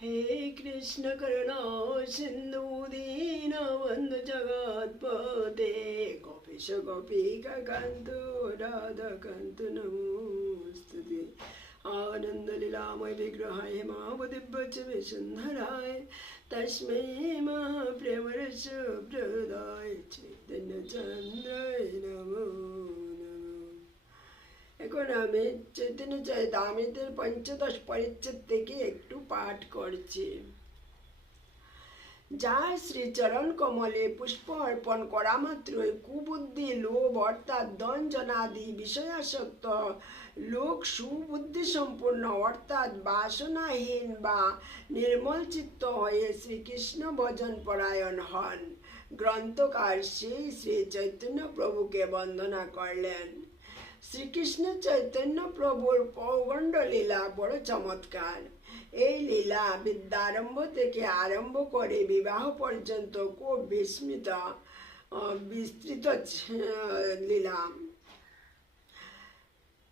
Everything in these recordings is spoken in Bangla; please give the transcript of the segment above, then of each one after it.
हे कृष्ण करुणा सिन्धु दीनबन्धु जगत्पते गोपीश गोपिका कान्तु राधाकान्तु नमोस्तुते आनन्दलीलामय विग्रहाय मावदिव्यच विसुन्धराय तस्मै महाप्रेमरस प्रदाय चैतन्यचन्द्राय আমি চৈতন্য চৈতামিতের পঞ্চদশ পরিচ্ছেদ থেকে একটু পাঠ করছি। যার শ্রীচরণ কমলে পুষ্প অর্পণ করা মাত্রই কুবুদ্ধি, লোভ অর্থাৎ দঞ্জনাদি বিষয়াসক্ত, লোক সুবুদ্ধি সম্পূর্ণ অর্থাৎ বাসনাহীন বা নির্মল চিত্ত হয়ে শ্রীকৃষ্ণ ভজন পরায়ণ হন। গ্রন্থকার সেই শ্রী চৈতন্য প্রভুকে বন্দনা করলেন। শ্রীকৃষ্ণ চৈতন্য প্রভুর পৌগণ্ড লীলা বড় চমৎকার। এই লীলা বিদ্যারম্ভ থেকে আরম্ভ করে বিবাহ পর্যন্ত খুব বিস্মিত বিস্তৃত লীলা।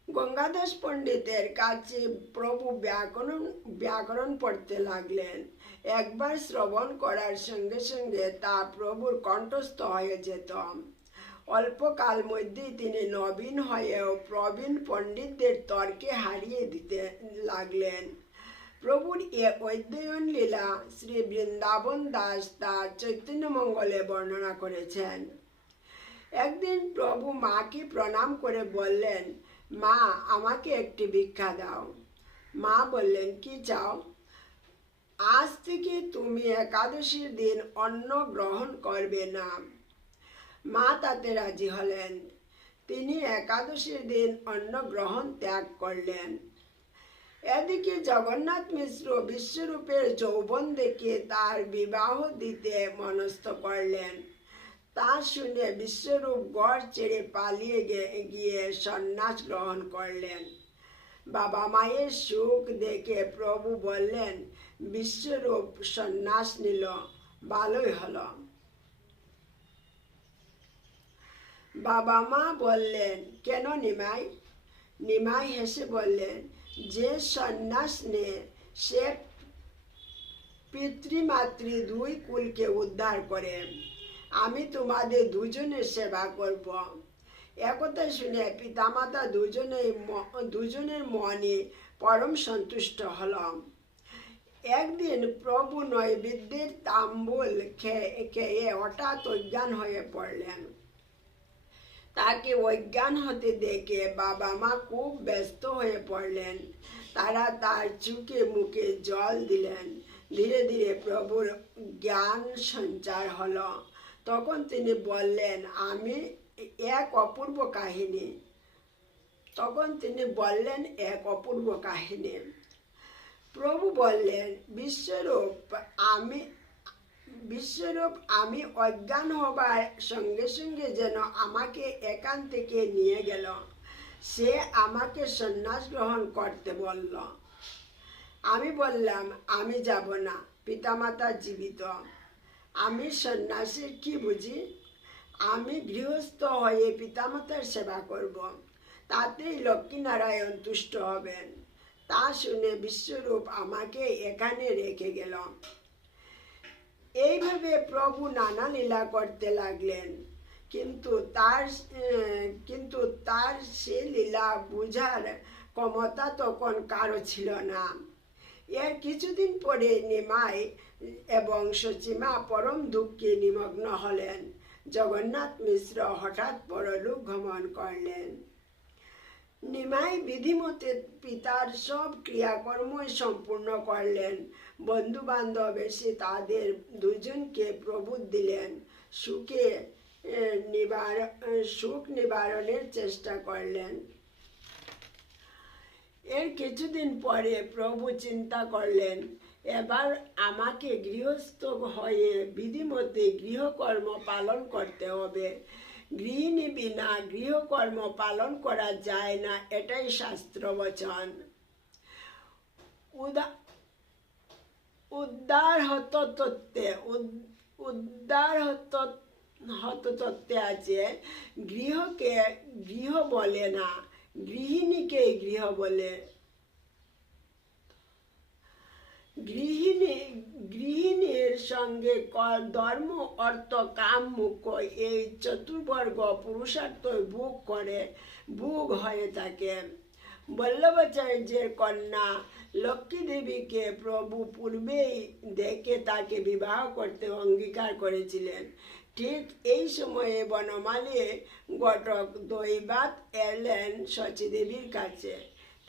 গঙ্গাদাস পণ্ডিতের কাছে প্রভু ব্যাকরণ ব্যাকরণ পড়তে লাগলেন। একবার শ্রবণ করার সঙ্গে সঙ্গে তা প্রভুর কণ্ঠস্থ হয়ে যেত। অল্পকাল মধ্যেই তিনি নবীন হয়েও প্রবীণ পণ্ডিতদের তর্কে হারিয়ে দিতে লাগলেন। প্রভুর এ অধ্যয়ন লীলা শ্রী বৃন্দাবন দাস তার চৈতন্য মঙ্গলে বর্ণনা করেছেন। একদিন প্রভু মাকে প্রণাম করে বললেন, মা, আমাকে একটি ভিক্ষা দাও। মা বললেন, কি চাও? আজ থেকে তুমি একাদশীর দিন অন্ন গ্রহণ করবে না। মা তাতে রাজি হলেন। তিনি একাদশীর দিন অন্ন গ্রহণ ত্যাগ করলেন। এদিকে জগন্নাথ মিশ্র বিশ্বরূপের যৌবন দেখে তার বিবাহ দিতে মনস্থ করলেন। তা শুনে বিশ্বরূপ গড় ছেড়ে পালিয়ে গিয়ে সন্ন্যাস গ্রহণ করলেন। বাবা মায়ের সুখ দেখে প্রভু বললেন, বিশ্বরূপ সন্ন্যাস নিল, ভালোই হলো। বাবা মা বললেন, কেন নিমাই? নিমাই হেসে বললেন, যে সন্ন্যাস নে সে পিতৃমাতৃ দুই কুলকে উদ্ধার করে, আমি তোমাদের দুজনের সেবা করব। একথা শুনে পিতামাতা দুজনেই ম- দুজনের মনে পরম সন্তুষ্ট হলাম। একদিন প্রভু নৈবেদ্যের তাম্বুল খেয়ে খেয়ে হঠাৎ অজ্ঞান হয়ে পড়লেন। তাকে অজ্ঞান হতে দেখে বাবা মা খুব ব্যস্ত হয়ে পড়লেন। তারা তার চুকে মুখে জল দিলেন। ধীরে ধীরে প্রভুর জ্ঞান সঞ্চার হলো। তখন তিনি বললেন, আমি এক অপূর্ব কাহিনী। তখন তিনি বললেন, এক অপূর্ব কাহিনী। প্রভু বললেন, বিশ্বরূপ, আমি বিশ্বরূপ আমি অজ্ঞান হবার সঙ্গে সঙ্গে যেন আমাকে এখান থেকে নিয়ে গেল। সে আমাকে সন্ন্যাস গ্রহণ করতে বলল। আমি বললাম, আমি যাব না, পিতামাতা জীবিত। আমি সন্ন্যাসীর কি বুঝি? আমি গৃহস্থ হয়ে পিতামাতার সেবা করব। তাতেই লক্ষ্মীনারায়ণ তুষ্ট হবেন। তা শুনে বিশ্বরূপ আমাকে এখানে রেখে গেল। এইভাবে প্রভু নানা লীলা করতে লাগলেন। কিন্তু তার কিন্তু তার সে লীলা বুঝার ক্ষমতা তখন কারও ছিল না। এর কিছুদিন পরে নিমাই এবং সচিমা পরম দুঃখে নিমগ্ন হলেন। জগন্নাথ মিশ্র হঠাৎ পরলোক গমন করলেন। নিমাই বিধিমতে পিতার সব ক্রিয়াকর্মই সম্পূর্ণ করলেন। বন্ধু বান্ধব এসে তাদের দুজনকে প্রভুত দিলেন। সুখে নিবার সুখ নিবারণের চেষ্টা করলেন। এর কিছুদিন পরে প্রভু চিন্তা করলেন, এবার আমাকে গৃহস্থ হয়ে বিধিমতে গৃহকর্ম পালন করতে হবে। গৃহিণী বিনা গৃহকর্ম পালন করা যায় না, এটাই শাস্ত্র বচন। উদা উদ্ধার হত তত্ত্বে, উদ- উদ্ধার হত হত তত্ত্বে আছে, গৃহকে গৃহ বলে না, গৃহিণীকে গৃহ বলে। গৃহিণী গৃহিণীর সঙ্গে ধর্ম, অর্থ কাম মুখ্য এই চতুর্বর্গ পুরুষার্থ বুক করে বুক হয়ে থাকে। বল্লভাচার্যের কন্যা লক্ষ্মী দেবীকে প্রভু পূর্বেই দেখে তাকে বিবাহ করতে অঙ্গীকার করেছিলেন। ঠিক এই সময়ে বনমালী ঘটক দৈবাত এলেন শচীদেবীর কাছে।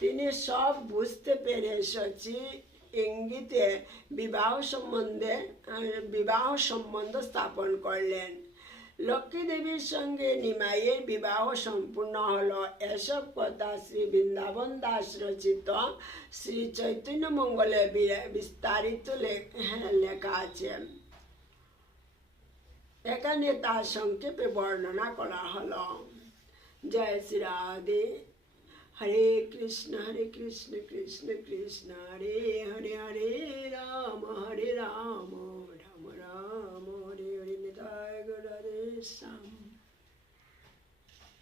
তিনি সব বুঝতে পেরে শচী ইঙ্গিতে বিবাহ সম্বন্ধে বিবাহ সম্বন্ধ স্থাপন করলেন। লক্ষ্মী দেবীর সঙ্গে নিমাইয়ের বিবাহ সম্পূর্ণ হলো। এসব কথা শ্রী বৃন্দাবন দাস রচিত শ্রী চৈতন্য মঙ্গলে বিস্তারিত হ্যাঁ, লেখা আছে। এখানে তার সংক্ষেপে বর্ণনা করা হলো। জয় শ্রী রাধে। হরে কৃষ্ণ হরে কৃষ্ণ কৃষ্ণ কৃষ্ণ হরে হরে হরে রাম হরে রাম রাম রাম হরে হরে নিতায় গৌর হরে শ্যাম